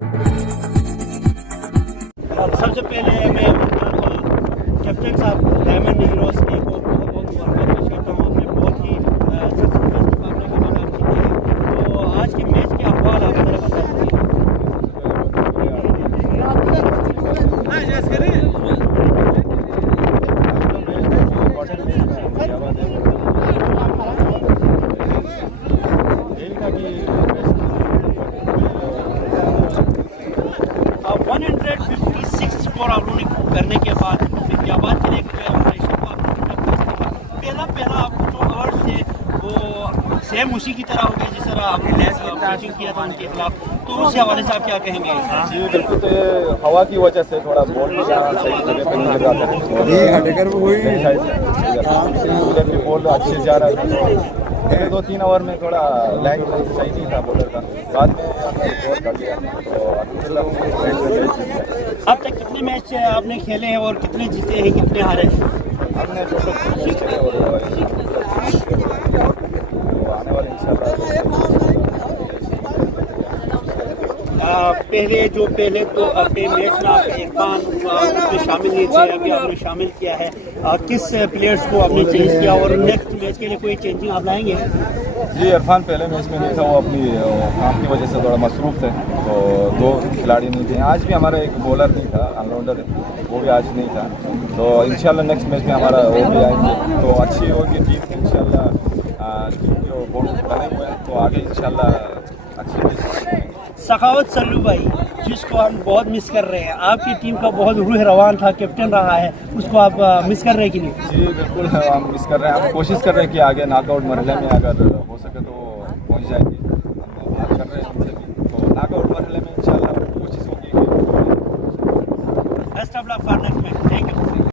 और सबसे पहले मैं कैप्टन साहब डायमंड हीरोज के को बहुत मुबारकबाद पेश करता हूँ। आपने बहुत ही सक्सेसफुल मुकाबले के बाद आप जीते हैं। तो आज के मैच के अहवाल आप जरा बता दीजिए। अब 156 स्कोर आप लोगों ने करने के बाद फरीदाबाद के लिए प्रेशर को पहला आपको जो अर्ज थे वो सेम उसी की तरह हो गया जिस तरह आपने बैटिंग किया था उनके खिलाफ, तो उस हवाले से आप क्या कहेंगे? जी बिल्कुल, तो ये हवा की वजह से थोड़ा बॉल भी सही जगह पे नहीं लगा था। उधर भी बॉल अच्छे जा रहा था। पहले 2-3 ओवर में थोड़ा लैंग सही नहीं था बॉलर का, बाद में हमने स्कोर कर लिया। तो अब तक कितने मैच आपने खेले हैं और कितने जीते हैं, कितने हारे हैं? हमने टोटल जीते और आने वाले इंशाल्लाह पहले तो अपने मैच में आपके इरफान उसमें शामिल नहीं थे, अभी आपने शामिल किया है। किस प्लेयर्स को आपने चेंज किया और नेक्स्ट मैच के लिए कोई चेंजिंग आप लाएंगे? जी इरफान पहले मैच में नहीं था, वो अपनी काम की वजह से थोड़ा मसरूफ थे, तो 2 खिलाड़ी नहीं थे। आज भी हमारा एक बॉलर नहीं था, ऑलराउंडर, वो भी आज नहीं था। तो इंशाल्लाह नेक्स्ट मैच में हमारा वो भी आएंगे, तो अच्छी होगी टीम इंशाल्लाह। जो बॉल बने हुए हैं तो आगे इंशाल्लाह अच्छी। सखावत सल्लू भाई, जिसको हम बहुत मिस कर रहे हैं, आपकी टीम का बहुत रूह रवान था, कैप्टन रहा है, उसको आप मिस कर रहे हैं कि नहीं? जी बिल्कुल, हम मिस कर रहे हैं। हम कोशिश कर रहे हैं कि आगे नॉकआउट मरहले में अगर हो सके तो पहुंच जाएंगे। हम बात कर रहे हैं उनसे भी, तो नॉकआउट मरहले में इंशाल्लाह कोशिश होगी। Best of luck for next match. Thank you.